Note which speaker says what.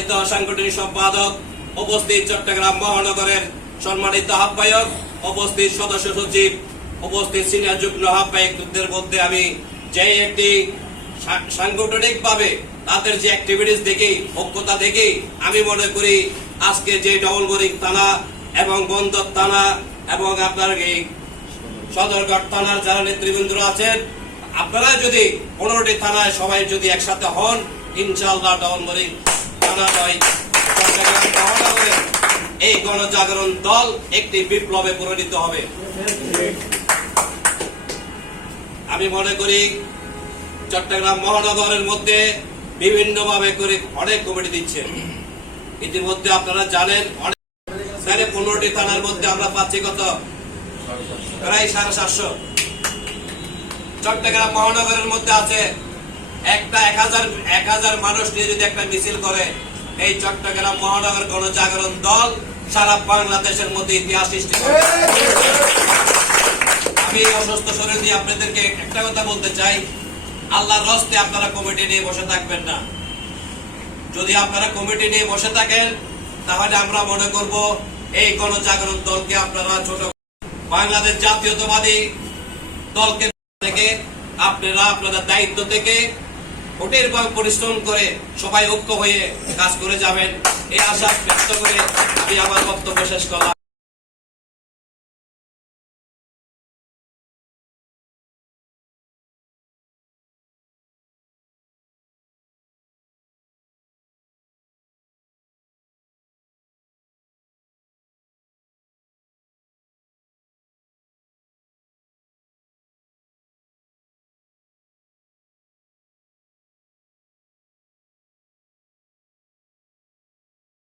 Speaker 1: সম্মানিত সাংগঠনিক সম্পাদক উপস্থিত চট্টগ্রাম মহানগরের সম্মানিত আহ্বায়ক, উপস্থিত সদস্য সচিব, উপস্থিত সিনিয়র যুগ্ম আহ্বায়কদের মধ্যে আমি যে একটি সাংগঠনিক ভাবে তাদের যে অ্যাক্টিভিটিস দেখি ঐক্যতা দেখি, আমি মনে করি আজকে যে ডবল বোরিং থানা এবং বন্দর থানা এবং আপনার এই সদরঘাট থানার যারা নেতৃবৃন্দ আছেন, আপনারা যদি পনেরোটি থানায় সবাই যদি একসাথে হন, ইনশাআল্লাহ ডবল বোরিং চট্টগ্রাম মহানগরের এই গণজাগরণ দল একটি বিপ্লবে পরিণত হবে। আমি মনে করি চট্টগ্রাম মহানগরের মধ্যে বিভিন্ন ভাবে করে অনেক কমিটি দিচ্ছে। ইতিমধ্যে আপনারা জানেন, অনেক সাড়ে পনেরোটি থানার মধ্যে আমরা পাচ্ছি কত? প্রায় সাড়ে সাতশো। চট্টগ্রাম মহানগরের মধ্যে আছে একটা এক হাজার এক হাজার মানুষ নিয়ে যদি একটা মিছিল করে, এই চট্টগ্রাম মহানগর গণজাগরণ দল সারা বাংলাদেশের মধ্যে ইতিহাস সৃষ্টি আমি অসুস্থ শরীর দিয়ে আপনাদেরকে একটা কথা বলতে চাই। আল্লাহর রস্তে আপনারা কমিটি নিয়ে বসে থাকবেন না। যদি আপনারা কমিটি নিয়ে বসে থাকেন, তাহলে আমরা মনে করব এই গণজাগরণ দলকে আপনারা ছোট বাংলাদেশ জাতীয়তাবাদী দলকে থেকে আপনারা আপনাদের দায়িত্ব থেকে কঠিন পরিশ্রম করে সবাই ঐক্য হয়ে কাজ করে যাবেন। এই আশা ব্যক্ত করে আমি আমার বক্তব্য শেষ করলাম।